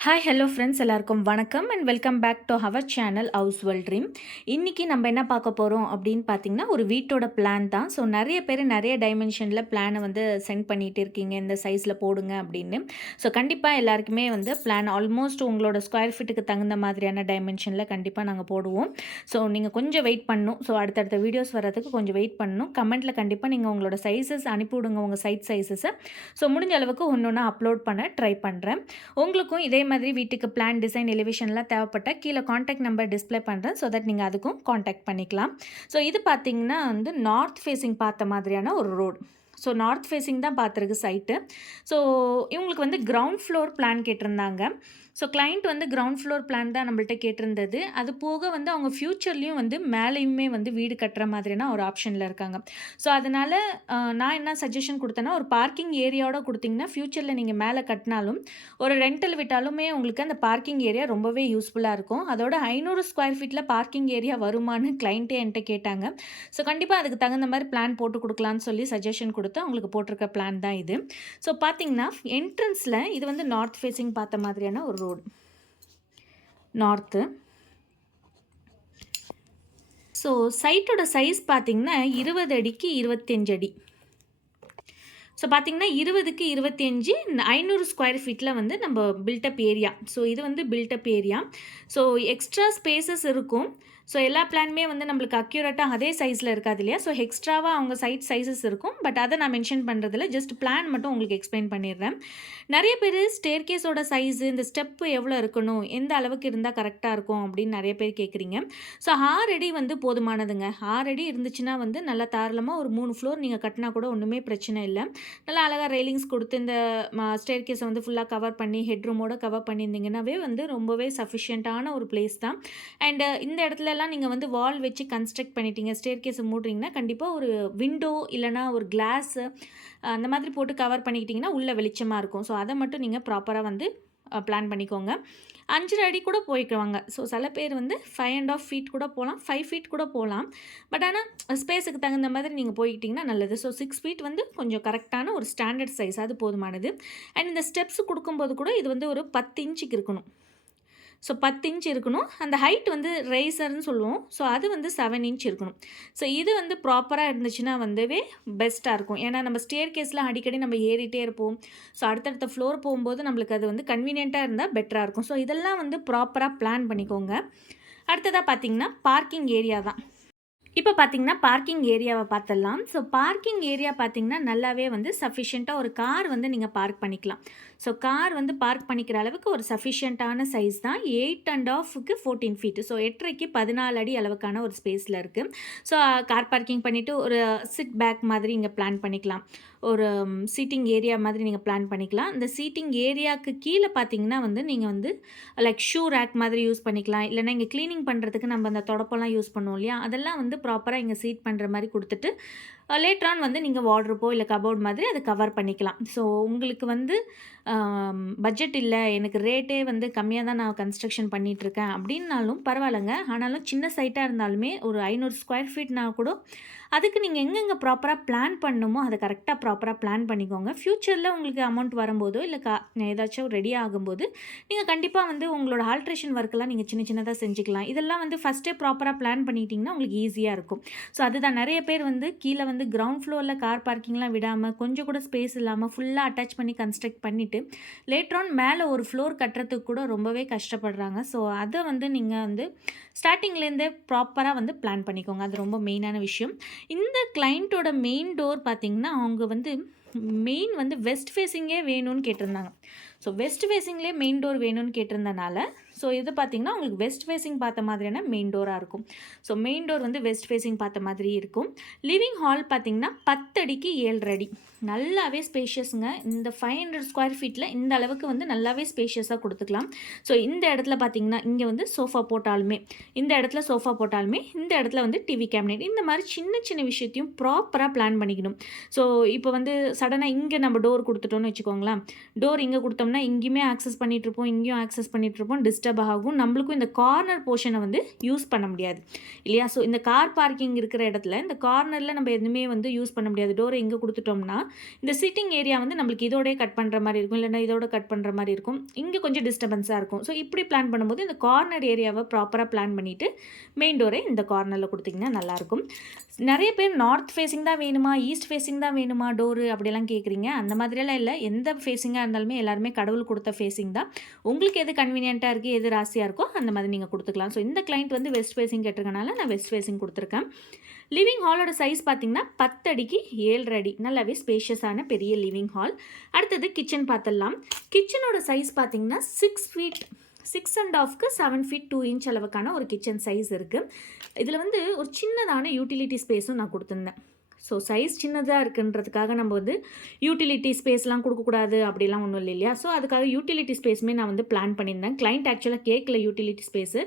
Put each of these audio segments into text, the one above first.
Hi hello friends எல்லாருக்கும் வணக்கம் and welcome back to our channel House Well Dream இன்றைக்கி நம்ம என்ன பார்க்க போகிறோம் அப்படின்னு பார்த்தீங்கன்னா ஒரு வீட்டோட பிளான் தான். ஸோ நிறைய பேர் நிறைய டைமென்ஷனில் பிளானை வந்து சென்ட் பண்ணிகிட்டு இருக்கீங்க. இந்த சைஸில் போடுங்க அப்படின்னு. ஸோ கண்டிப்பாக எல்லாருக்குமே வந்து பிளான் ஆல்மோஸ்ட் உங்களோட ஸ்கொயர் ஃபீட்டுக்கு தகுந்த மாதிரியான டைமென்ஷனில் கண்டிப்பாக நாங்கள் போடுவோம். ஸோ நீங்கள் கொஞ்சம் வெயிட் பண்ணணும் ஸோ அடுத்தடுத்த வீடியோஸ் வர்றதுக்கு கொஞ்சம் வெயிட் பண்ணணும் கமெண்ட்டில் கண்டிப்பாக நீங்கள் உங்களோட சைஸஸ் அனுப்பிவிடுங்க உங்கள் சைட் சைஸஸை ஸோ முடிஞ்ச அளவுக்கு ஒன்று ஒன்று அப்லோட் பண்ண ட்ரை பண்ணுறேன் உங்களுக்கும் இதே மாதிரி வீட்டுக்கு பிளான் டிசைன் எலிவேஷன்லாம் தேவைப்பட்ட கீழே காண்டாக்ட் நம்பர் டிஸ்ப்ளே பண்ணுறேன் ஸோ தட் நீங்கள் அதுக்கும் காண்டாக்ட் பண்ணிக்கலாம். ஸோ இது பார்த்தீங்கன்னா வந்து நார்த் ஃபேஸிங் பார்த்த மாதிரியான ஒரு ரோடு ஸோ நார்த் ஃபேஸிங் தான் பார்த்துருக்கு சைட்டு ஸோ இவங்களுக்கு வந்து கிரவுண்ட் ஃப்ளோர் பிளான் கேட்டிருந்தாங்க. ஸோ கிளைண்ட் வந்து கிரவுண்ட் ஃப்ளோர் பிளான் தான் நம்மள்ட்ட கேட்டிருந்தது. அது போக வந்து அவங்க ஃப்யூச்சர்லேயும் வந்து மேலேயுமே வந்து வீடு கட்டுற மாதிரியான ஒரு ஆப்ஷனில் இருக்காங்க. ஸோ அதனால் நான் என்ன சஜஷன் கொடுத்தேன்னா ஒரு பார்க்கிங் ஏரியாவோட கொடுத்தீங்கன்னா ஃப்யூச்சரில் நீங்கள் மேலே கட்டினாலும் ஒரு ரெண்டல் விட்டாலுமே உங்களுக்கு அந்த பார்க்கிங் ஏரியா ரொம்பவே யூஸ்ஃபுல்லாக இருக்கும். அதோட ஐநூறு ஸ்கொயர் ஃபீட்டில் பார்க்கிங் ஏரியா வருமானு கிளைண்ட்டே என்கிட்ட கேட்டாங்க. ஸோ கண்டிப்பாக அதுக்கு தகுந்த மாதிரி பிளான் போட்டு கொடுக்கலான்னு சொல்லி சஜஷன் கொடுத்து அவங்களுக்கு போட்டிருக்க பிளான் தான் இது. ஸோ பார்த்தீங்கன்னா என்ட்ரன்ஸில் இது வந்து நார்த் ஃபேஸிங் பார்த்த மாதிரியான ஒரு ரோடு. நார்த்து. ஸோ சைட்டோட சைஸ் பார்த்திங்கன்னா இருபது அடிக்கு இருபத்தஞ்சு அடி. ஸோ பார்த்திங்கன்னா இருபதுக்கு இருபத்தஞ்சி ஐநூறு ஸ்கொயர் ஃபீட்டில் வந்து நம்ம பில்டப் ஏரியா ஸோ இது வந்து buildup area so extra spaces இருக்கும். ஸோ எல்லா பிளானுமே வந்து நம்மளுக்கு அக்யூரேட்டாக அதே சைஸில் இருக்காது இல்லையா? ஸோ எக்ஸ்ட்ராவாக அவங்க சைட் சைஸஸ் இருக்கும். பட் அதை நான் மென்ஷன் பண்ணுறதில்ல ஜஸ்ட் பிளான் மட்டும் உங்களுக்கு எக்ஸ்பிளைன் பண்ணிடுறேன். நிறைய பேர் ஸ்டேர் கேஸோட சைஸு இந்த ஸ்டெப்பு எவ்வளோ இருக்கணும் எந்த அளவுக்கு இருந்தால் கரெக்டாக இருக்கும் அப்படின்னு நிறைய பேர் கேட்குறீங்க ஸோ ஆறு வந்து போதுமானதுங்க. ஆறு இருந்துச்சுன்னா வந்து நல்லா தாராளமாக ஒரு மூணு ஃப்ளோர் நீங்கள் கட்டினா கூட ஒன்றுமே பிரச்சனை இல்லை. நல்லா அழகாக ரெயிலிங்ஸ் கொடுத்து இந்த ஸ்டேர் கேஸை வந்து ஃபுல்லாக கவர் பண்ணி ஹெட்ரூமோட கவர் பண்ணியிருந்தீங்கன்னாவே வந்து ரொம்பவே சஃபிஷியண்ட்டான ஒரு பிளேஸ் தான். அண்டு இந்த இடத்துலலாம் நீங்கள் வந்து வால் வச்சு கன்ஸ்ட்ரக்ட் பண்ணிட்டீங்க ஸ்டேர் கேஸை மூடுறீங்கன்னா கண்டிப்பாக ஒரு விண்டோ இல்லைனா ஒரு கிளாஸு அந்த மாதிரி போட்டு கவர் பண்ணிக்கிட்டிங்கன்னா உள்ளே வெளிச்சமாக இருக்கும். ஸோ அதை மட்டும் நீங்கள் ப்ராப்பராக வந்து பிளான் பண்ணிக்கோங்க. அஞ்சரை அடி கூட போய்க்குவாங்க. ஸோ சில பேர் வந்து ஃபைவ் அண்ட் ஆஃப் ஃபீட் கூட போகலாம் ஃபைவ் ஃபீட் கூட போகலாம் பட் ஆனால் ஸ்பேஸுக்கு தகுந்த மாதிரி நீங்கள் போய்கிட்டிங்கன்னா நல்லது. ஸோ சிக்ஸ் ஃபீட் வந்து கொஞ்சம் கரெக்டான ஒரு ஸ்டாண்டர்ட் சைஸ் அது போதுமானது. அண்ட் இந்த ஸ்டெப்ஸ் கொடுக்கும்போது கூட இது வந்து ஒரு பத்து இன்ச்சுக்கு இருக்கணும். ஸோ பத்து இன்ச் இருக்கணும். அந்த ஹைட் வந்து ரேசர்னு சொல்லுவோம். ஸோ அது வந்து செவன் இன்ச் இருக்கணும். ஸோ இது வந்து ப்ராப்பராக இருந்துச்சுன்னா வந்துவே பெஸ்ட்டாக இருக்கும். ஏன்னா நம்ம ஸ்டேர் கேஸ்லாம் அடிக்கடி நம்ம ஏறிட்டே இருப்போம். ஸோ அடுத்தடுத்த ஃப்ளோர் போகும்போது நம்மளுக்கு அது வந்து கன்வீனியண்ட்டாக இருந்தால் பெட்டராக இருக்கும். ஸோ இதெல்லாம் வந்து ப்ராப்பராக பிளான் பண்ணிக்கோங்க. அடுத்ததாக பார்த்தீங்கன்னா பார்க்கிங் ஏரியா தான். இப்போ பார்த்தீங்கன்னா பார்க்கிங் ஏரியாவை பார்த்துடலாம் ஸோ பார்க்கிங் ஏரியா பார்த்தீங்கன்னா நல்லாவே வந்து சஃபிஷியண்ட்டாக ஒரு கார் வந்து நீங்கள் பார்க் பண்ணிக்கலாம். ஸோ கார் வந்து பார்க் பண்ணிக்கிற அளவுக்கு ஒரு சஃபிஷியண்ட்டான சைஸ் தான் எயிட் அண்ட் ஆஃப்க்கு ஃபோர்டீன் ஃபீட்டு ஸோ எட்டரைக்கு பதினாலு அடி அளவுக்கான ஒரு ஸ்பேஸில் இருக்குது ஸோ கார் பார்க்கிங் பண்ணிவிட்டு ஒரு சிட் பேக் மாதிரி இங்கே பிளான் பண்ணிக்கலாம். ஒரு சீட்டிங் ஏரியா மாதிரி நீங்கள் பிளான் பண்ணிக்கலாம். இந்த சீட்டிங் ஏரியாவுக்கு கீழே பார்த்தீங்கன்னா வந்து நீங்கள் வந்து லைக் ஷூ ரேக் மாதிரி யூஸ் பண்ணிக்கலாம். இல்லைனா இங்கே க்ளீனிங் பண்ணுறதுக்கு நம்ம அந்த தொடப்பெல்லாம் யூஸ் பண்ணுவோம் இல்லையா? அதெல்லாம் வந்து ப்ராப்பராக இங்கே சீட் பண்ணுற மாதிரி கொடுத்துட்டு லேட்ரான் வந்து நீங்கள் வார்ட்ரோப்போ இல்லை கபோர்ட் மாதிரி அதை கவர் பண்ணிக்கலாம். ஸோ உங்களுக்கு வந்து பட்ஜெட் இல்லை எனக்கு ரேட்டே வந்து கம்மியாக தான் நான் கன்ஸ்ட்ரக்ஷன் பண்ணிகிட்ருக்கேன் அப்படின்னாலும் பரவாயில்லைங்க. ஆனாலும் சின்ன சைட்டாக இருந்தாலுமே ஒரு ஐநூறு ஸ்கொயர் ஃபீட்னா கூட அதுக்கு நீங்கள் எங்கெங்கே ப்ராப்பராக பிளான் பண்ணணுமோ அதை கரெக்டாக ப்ராப்பராக பிளான் பண்ணிக்கோங்க. ஃப்யூச்சரில் உங்களுக்கு அமௌண்ட் வரும்போதோ இல்லை கா ஏதாச்சும் ரெடி ஆகும்போது நீங்கள் கண்டிப்பாக வந்து உங்களோட ஆல்ட்ரேஷன் ஒர்க்கெல்லாம் நீங்கள் சின்ன சின்னதாக செஞ்சுக்கலாம். இதெல்லாம் வந்து ஃபஸ்ட்டே ப்ராப்பராக பிளான் பண்ணிட்டீங்கன்னா உங்களுக்கு ஈஸியாக இருக்கும். ஸோ அதுதான். நிறைய பேர் வந்து கீழே வந்து கிரவுண்ட் ஃப்ளோரில் கார் பார்க்கிங்லாம் விடாமல் கொஞ்சம் கூட ஸ்பேஸ் இல்லாமல் ஃபுல்லாக அட்டாச் பண்ணி கன்ஸ்ட்ரக்ட் பண்ணிவிட்டு லேட்ரான் மேலே ஒரு ஃப்ளோர் கட்டுறதுக்கு கூட ரொம்பவே கஷ்டப்படுறாங்க. ஸோ அதை வந்து நீங்கள் வந்து ஸ்டார்டிங்லேருந்தே ப்ராப்பராக வந்து பிளான் பண்ணிக்கோங்க. அது ரொம்ப மெயினான விஷயம். இந்த கிளைண்ட்டோட மெயின் டோர் பார்த்திங்கன்னா அவங்க வந்து மெயின் வந்து வெஸ்ட் ஃபேஸிங்கே வேணும்னு கேட்டிருந்தாங்க. ஸோ வெஸ்ட் ஃபேஸிங்லேயே மெயின் டோர் வேணும்னு கேட்டிருந்தனால ஸோ இது பார்த்திங்கன்னா உங்களுக்கு வெஸ்ட் ஃபேஸிங் பார்த்த மாதிரியான மெயின் டோராக இருக்கும். ஸோ மெயின் டோர் வந்து வெஸ்ட் ஃபேஸிங் பார்த்த மாதிரி இருக்கும். லிவிங் ஹால் பார்த்திங்கன்னா பத்தடிக்கு ஏழரை அடி. நல்லாவே ஸ்பேஷியஸுங்க இந்த ஃபைவ் ஹண்ட்ரட் ஸ்கொயர் ஃபீட்டில் இந்த அளவுக்கு வந்து நல்லாவே ஸ்பேஷியஸாக கொடுத்துக்கலாம். ஸோ இந்த இடத்துல பார்த்தீங்கன்னா இங்கே வந்து சோஃபா போட்டாலுமே இந்த இடத்துல சோஃபா போட்டாலுமே இந்த இடத்துல வந்து டிவி கேபினெட் இந்த மாதிரி சின்ன சின்ன விஷயத்தையும் ப்ராப்பராக பிளான் பண்ணிக்கணும். ஸோ இப்போ வந்து சடனாக இங்கே நம்ம டோர் கொடுத்துட்டோம்னு வச்சுக்கோங்களேன். டோர் இங்கே கொடுத்தோம்னா கொடுத்தோம்னா இங்கேயுமே ஆக்சஸ் பண்ணிகிட்ருப்போம் இங்கேயும் ஆக்சஸ் பண்ணிகிட்ருப்போம் டிஸ்டர்ப் ஆகும் நம்மளுக்கும் இந்த கார்னர் போர்ஷனை வந்து யூஸ் பண்ண முடியாது. இல்லையா? ஸோ இந்த கார் பார்க்கிங் இருக்கிற இடத்துல இந்த கார்னரில் நம்ம எதுவுமே வந்து யூஸ் பண்ண முடியாது. டோரை இங்கே கொடுத்துட்டோம்னா இந்த சிட்டிங் ஏரியா வந்து நம்மளுக்கு இதோடய கட் பண்ணுற மாதிரி இருக்கும். இல்லைன்னா இதோட கட் பண்ணுற மாதிரி இருக்கும். இங்கே கொஞ்சம் டிஸ்டர்பன்ஸாக இருக்கும். ஸோ இப்படி பிளான் பண்ணும்போது இந்த கார்னர் ஏரியாவை ப்ராப்பராக பிளான் பண்ணிவிட்டு மெயின் டோரை இந்த கார்னரில் கொடுத்திங்கன்னா நல்லாயிருக்கும் நிறைய பேர் நார்த் ஃபேஸிங் தான் வேணுமா ஈஸ்ட் ஃபேஸிங் தான் வேணுமா டோரு அப்படிலாம் கேட்குறீங்க அந்த மாதிரியெல்லாம் இல்லை. எந்த ஃபேஸிங்காக இருந்தாலுமே எல்லாருமே கடவுள் கொடுத்த ஃபேஸிங் தான். உங்களுக்கு எது கன்வீனியண்ட்டாக இருக்குது எது ராசியாக இருக்கோ அந்த மாதிரி நீங்கள் கொடுத்துக்கலாம். ஸோ இந்த கிளைண்ட் வந்து வெஸ்ட் ஃபேஸிங் கேட்டிருக்கனால நான் வெஸ்ட் ஃபேஸிங் கொடுத்துருக்கேன். லிவிங் ஹாலோட சைஸ் பார்த்தீங்கன்னா பத்து அடிக்கு ஏழு அடி. நல்லாவே ஸ்பேஷியஸான பெரிய லிவிங் ஹால் அடுத்தது கிச்சன் பார்த்துடலாம். கிச்சனோட சைஸ் பார்த்தீங்கன்னா சிக்ஸ் ஃபீட் சிக்ஸ் அண்ட் ஆஃப்க்கு செவன் ஃபீட் டூ இன்ச் அளவுக்கான ஒரு கிச்சன் சைஸ் இருக்குது இதில் வந்து ஒரு சின்னதான யூட்டிலிட்டி ஸ்பேஸும் நான் கொடுத்துருந்தேன். ஸோ சைஸ் சின்னதாக இருக்குன்றதுக்காக நம்ம வந்து யூட்டிலிட்டி ஸ்பேஸ்லாம் கொடுக்கக்கூடாது அப்படிலாம் ஒன்றும் இல்லை இல்லையா? ஸோ அதுக்காக யூட்டிலிட்டி ஸ்பேஸுமே நான் வந்து பிளான் பண்ணியிருந்தேன். கிளைண்ட் ஆக்சுவலாக கேட்கல யூட்டிலிட்டி ஸ்பேஸு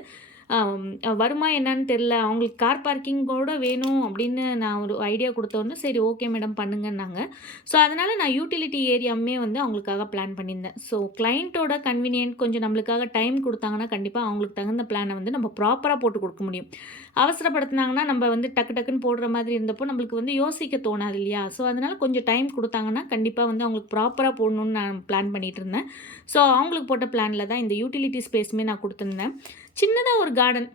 வருமா என்னன்னு தெரில அவங்களுக்கு கார் பார்க்கிங் கூட வேணும் அப்படின்னு நான் ஒரு ஐடியா கொடுத்தோன்னு சரி ஓகே மேடம் பண்ணுங்கன்னாங்க. ஸோ அதனால் நான் யூட்டிலிட்டி ஏரியாவுமே வந்து அவங்களுக்காக பிளான் பண்ணியிருந்தேன். ஸோ கிளைண்ட்டோட கன்வீனியன்ட் கொஞ்சம் நம்மளுக்காக டைம் கொடுத்தாங்கன்னா கண்டிப்பாக அவங்களுக்கு தகுந்த பிளானை வந்து நம்ம ப்ராப்பராக போட்டு கொடுக்க முடியும். அவசரப்படுத்தினாங்கன்னா நம்ம வந்து டக்கு டக்குன்னு போடுற மாதிரி இருந்தப்போ நம்மளுக்கு வந்து யோசிக்க தோணாது இல்லையா? ஸோ அதனால் கொஞ்சம் டைம் கொடுத்தாங்கன்னா கண்டிப்பாக வந்து அவங்களுக்கு ப்ராப்பராக போடணுன்னு நான் பிளான் பண்ணிகிட்டு இருந்தேன். ஸோ அவங்களுக்கு போட்ட பிளானில் தான் இந்த யூட்டிலிட்டி ஸ்பேஸுமே நான் கொடுத்துருந்தேன். சின்னதாக ஒரு கார்டன்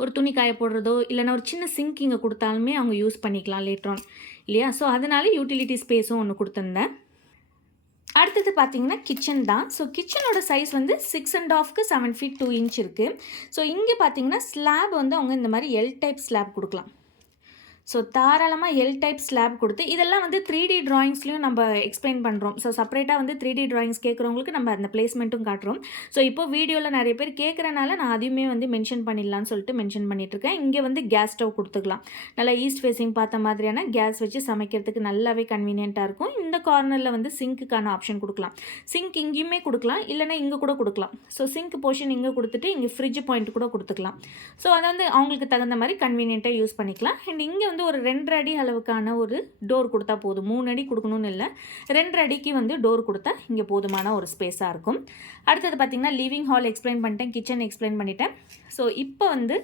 ஒரு துணி காய போடுறதோ இல்லைனா ஒரு சின்ன சிங்க் இங்கே கொடுத்தாலுமே அவங்க யூஸ் பண்ணிக்கலாம் லேட்ரான் இல்லையா? ஸோ அதனால யூட்டிலிட்டி ஸ்பேஸும் ஒன்று கொடுத்துருந்தேன். அடுத்தது பார்த்தீங்கன்னா கிச்சன் தான். ஸோ கிச்சனோட சைஸ் வந்து சிக்ஸ் அண்ட் ஆஃப்க்கு செவன் ஃபீட் டூ இன்ச் இருக்குது ஸோ இங்கே பார்த்தீங்கன்னா ஸ்லாப் வந்து அவங்க இந்த மாதிரி எல் டைப் ஸ்லாப் கொடுக்கலாம். ஸோ தாராளமாக எல் டைப் ஸ்லாப் கொடுத்து இதெல்லாம் வந்து த்ரீ டி ட்ராயிங்ஸ்லையும் நம்ம எக்ஸ்பிளைன் பண்ணுறோம் ஸோ செப்பரேட்டாக வந்து த்ரீ டி ட்ராயிங்ஸ் கேட்குறவங்களுக்கு நம்ம அந்த பிளேஸ்மெண்ட்டும் காட்டுறோம். ஸோ இப்போ வீடியோவில் நிறைய பேர் கேட்குறனால நான் அதையுமே வந்து மென்ஷன் பண்ணிடலான்னு சொல்லிட்டு மென்ஷன் பண்ணிட்டுருக்கேன். இங்கே வந்து கேஸ் ஸ்டவ் கொடுத்துக்கலாம். நல்லா ஈஸ்ட் ஃபேஸிங் பார்த்த மாதிரியான கேஸ் வச்சு சமைக்கிறதுக்கு நல்லாவே கன்வீனியண்ட்டாக இருக்கும். இந்த கார்னரில் வந்து சிங்க்குக்கான ஆப்ஷன் கொடுக்கலாம். சிங்க் இங்கேயுமே கொடுக்கலாம். இல்லைனா இங்கே கூட கொடுக்கலாம். ஸோ சிங்க் போர்ஷன் இங்கே கொடுத்துட்டு இங்கே ஃப்ரிட்ஜ் பாயிண்ட் கூட கொடுத்துக்கலாம். ஸோ அதை வந்து அவங்களுக்கு தகுந்த மாதிரி கன்வீனியண்ட்டாக யூஸ் பண்ணிக்கலாம். அண்ட் இங்கே வந்து ஒரு ரெண்டரை அடி அளவுக்கான ஒரு டோர் கொடுத்தா போதும். மூணு அடி கொடுக்கணும்னு இல்லை. ரெண்டரை அடிக்கு வந்து டோர் கொடுத்தா இங்கே போதுமான ஒரு ஸ்பேஸாக இருக்கும். அடுத்தது பார்த்திங்கன்னா லிவிங் ஹால் எக்ஸ்பிளைன் பண்ணிட்டேன் கிச்சன் எக்ஸ்பிளைன் பண்ணிட்டேன். ஸோ இப்போ வந்து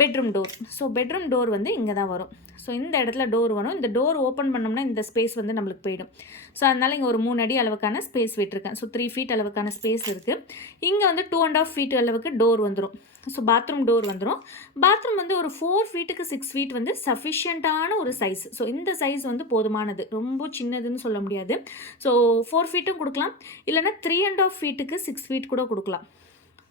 bedroom door so bedroom door வந்து இங்கே தான் வரும். ஸோ இந்த இடத்துல டோர் வரும். இந்த டோர் ஓப்பன் பண்ணோம்னா இந்த ஸ்பேஸ் வந்து நம்மளுக்கு போயிடும். ஸோ அதனால் இங்கே ஒரு மூணு அடி அளவுக்கான ஸ்பேஸ் விட்டுருக்கேன். ஸோ த்ரீ ஃபீட் அளவுக்கான ஸ்பேஸ் இருக்குது இங்கே வந்து டூ அண்ட் ஆஃப் ஃபீட் அளவுக்கு டோர் வந்துடும் ஸோ பாத்ரூம் டோர் வந்துடும் பாத்ரூம் வந்து ஒரு ஃபோர் ஃபீட்டுக்கு சிக்ஸ் ஃபீட் வந்து சஃபிஷியண்ட்டான ஒரு சைஸ் ஸோ இந்த சைஸ் வந்து போதுமானது. ரொம்ப சின்னதுன்னு சொல்ல முடியாது. ஸோ ஃபோர் ஃபீட்டும் கொடுக்கலாம். இல்லைனா த்ரீ அண்ட் ஆஃப் ஃபீட்டுக்கு சிக்ஸ் ஃபீட் கூட கொடுக்கலாம்.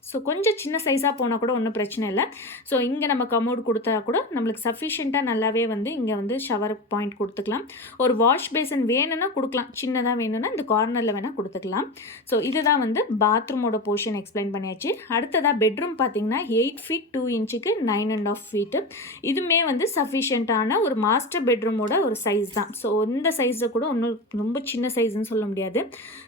ஸோ கொஞ்சம் சின்ன சைஸாக போனால் கூட ஒன்றும் பிரச்சனை இல்லை. ஸோ இங்கே நம்ம கமோட் கொடுத்தா கூட நம்மளுக்கு சஃபிஷியண்ட்டாக நல்லாவே வந்து இங்கே வந்து ஷவர் பாயிண்ட் கொடுத்துக்கலாம். ஒரு வாஷ் பேசன் வேணும்னா கொடுக்கலாம். சின்னதாக வேணும்னா இந்த கார்னரில் வேணால் கொடுத்துக்கலாம். ஸோ இதுதான் வந்து பாத்ரூமோட போர்ஷன் எக்ஸ்பிளைன் பண்ணியாச்சு. அடுத்ததாக பெட்ரூம் பார்த்தீங்கன்னா எயிட் ஃபீட் டூ இன்ச்சுக்கு நைன் அண்ட் ஆஃப் ஃபீட்டு இதுவுமே வந்து சஃபிஷியண்ட்டான ஒரு மாஸ்டர் பெட்ரூமோட ஒரு சைஸ் தான். ஸோ இந்த சைஸை கூட ஒன்றும் ரொம்ப சின்ன சைஸ்ன்னு சொல்ல முடியாது.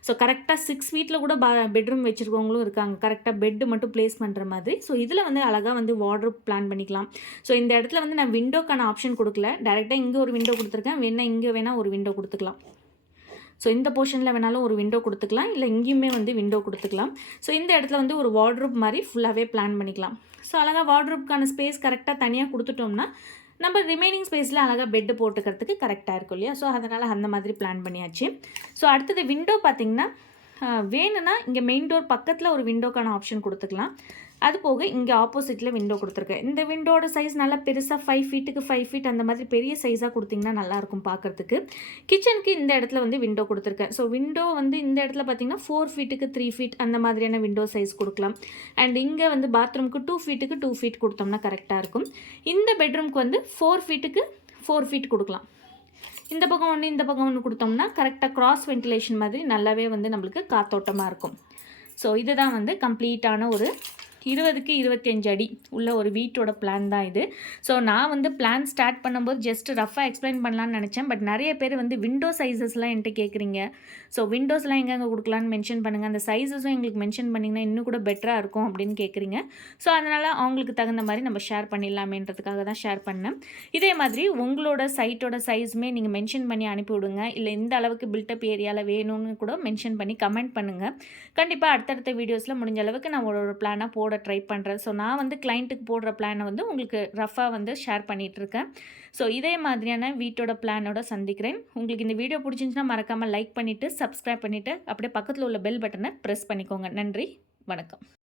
ஸோ கரெக்டாக சிக்ஸ் ஃபீட்டில் கூட பா பெட்ரூம் வச்சுருக்கவங்களும் இருக்காங்க. கரெக்டாக பெட் பெட்டு மட்டும் ப்ளேஸ் பண்ணுற மாதிரி. ஸோ இதில் வந்து அழகாக வந்து வார்ட்ரோப் பிளான் பண்ணிக்கலாம். ஸோ இந்த இடத்துல வந்து நான் விண்டோக்கான ஆப்ஷன் கொடுக்கல. டேரெக்டாக இங்கே ஒரு விண்டோ கொடுத்துருக்கேன். வேணால் இங்கே வேணால் ஒரு விண்டோ கொடுத்துக்கலாம். ஸோ இந்த போர்ஷனில் வேணாலும் ஒரு விண்டோ கொடுத்துக்கலாம். இல்லை இங்கேயுமே வந்து விண்டோ கொடுத்துக்கலாம். ஸோ இந்த இடத்துல வந்து ஒரு வார்ட்ரூப் மாதிரி ஃபுல்லாகவே பிளான் பண்ணிக்கலாம். ஸோ அழகாக வார்ட்ரோப்க்கான ஸ்பேஸ் கரெக்டாக தனியாக கொடுத்துட்டோம்னா நம்ம ரிமைனிங் ஸ்பேஸில் அழகாக பெட்டு போட்டுக்கிறதுக்கு கரெக்டாக இருக்கும் இல்லையா? ஸோ அதனால் அந்த மாதிரி பிளான் பண்ணியாச்சு. ஸோ அடுத்தது விண்டோ பார்த்திங்கன்னா வேணும்னா இங்கே மெயின் டோர் பக்கத்தில் ஒரு விண்டோக்கான ஆப்ஷன் கொடுத்துக்கலாம். அது போக இங்கே ஆப்போசிட்டில் விண்டோ கொடுத்துருக்கேன் இந்த விண்டோட சைஸ் நல்லா பெருசாக ஃபைவ் ஃபீட்டுக்கு ஃபைவ் ஃபீட் அந்த மாதிரி பெரிய சைஸாக கொடுத்திங்கன்னா நல்லாயிருக்கும் பார்க்குறதுக்கு. கிச்சனுக்கு இந்த இடத்துல வந்து விண்டோ கொடுத்துருக்கேன். ஸோ விண்டோ வந்து இந்த இடத்துல பார்த்தீங்கன்னா ஃபோர் ஃபீட்டுக்கு த்ரீ ஃபீட் அந்த மாதிரியான விண்டோ சைஸ் கொடுக்கலாம். அண்ட் இங்கே வந்து பாத்ரூம்க்கு டூ ஃபீட்டுக்கு டூ ஃபீட் கொடுத்தோம்னா கரெக்டாக இருக்கும். இந்த பெட்ரூம்க்கு வந்து ஃபோர் ஃபீட்டுக்கு ஃபோர் ஃபீட் கொடுக்கலாம். இந்த பக்கம் ஒன்று இந்த பக்கம் ஒன்று கொடுத்தோம்னா கரெக்டாக க்ராஸ் வென்டிலேஷன் மாதிரி நல்லாவே வந்து நம்மளுக்கு காத்தோட்டமாக இருக்கும். ஸோ இதுதான் வந்து கம்ப்ளீட்டான ஒரு இருபதுக்கு இருபத்தஞ்சு அடி உள்ள ஒரு வீட்டோட பிளான் தான் இது. ஸோ நான் வந்து பிளான் ஸ்டார்ட் பண்ணும்போது ஜஸ்ட் ரஃபாக எக்ஸ்பிளைன் பண்ணலான்னு நினச்சேன். பட் நிறைய பேர் வந்து விண்டோ சைஸஸ்லாம் என்கிட்ட கேட்குறீங்க ஸோ விண்டோஸ்லாம் எங்கெங்கே கொடுக்கலான்னு மென்ஷன் பண்ணுங்கள் அந்த சைஸஸும் எங்களுக்கு மென்ஷன் பண்ணிங்கன்னா இன்னும் கூட பெட்டராக இருக்கும் அப்படின்னு கேட்குறீங்க ஸோ அதனால் அவங்களுக்கு தகுந்த மாதிரி நம்ம ஷேர் பண்ணிடலாமேன்றதுக்காக தான் ஷேர் பண்ணேன். இதே மாதிரி உங்களோட சைட்டோட சைஸுமே நீங்கள் மென்ஷன் பண்ணி அனுப்பிவிடுங்க இல்லை இந்த அளவுக்கு பில்டப் ஏரியாவில் வேணும்னு கூட மென்ஷன் பண்ணி கமெண்ட் பண்ணுங்கள் கண்டிப்பாக அடுத்தடுத்த வீடியோஸில் முடிஞ்ச அளவுக்கு நான் ஒரு பிளானாக போட ட்ரை பண்ணுறேன் ஸோ நான் வந்து கிளைண்ட்டுக்கு போடுற பிளானை வந்து உங்களுக்கு ரஃபாக வந்து ஷேர் பண்ணிகிட்ருக்கேன் ஸோ இதே மாதிரியான வீட்டோட பிளானோட சந்திக்கிறேன். உங்களுக்கு இந்த வீடியோ பிடிச்சிருந்துச்சுன்னா மறக்காமல் லைக் பண்ணிவிட்டு சப்ஸ்கிரைப் பண்ணிவிட்டு அப்படியே பக்கத்தில் உள்ள பெல் பட்டனை ப்ரெஸ் பண்ணிக்கோங்க. நன்றி வணக்கம்.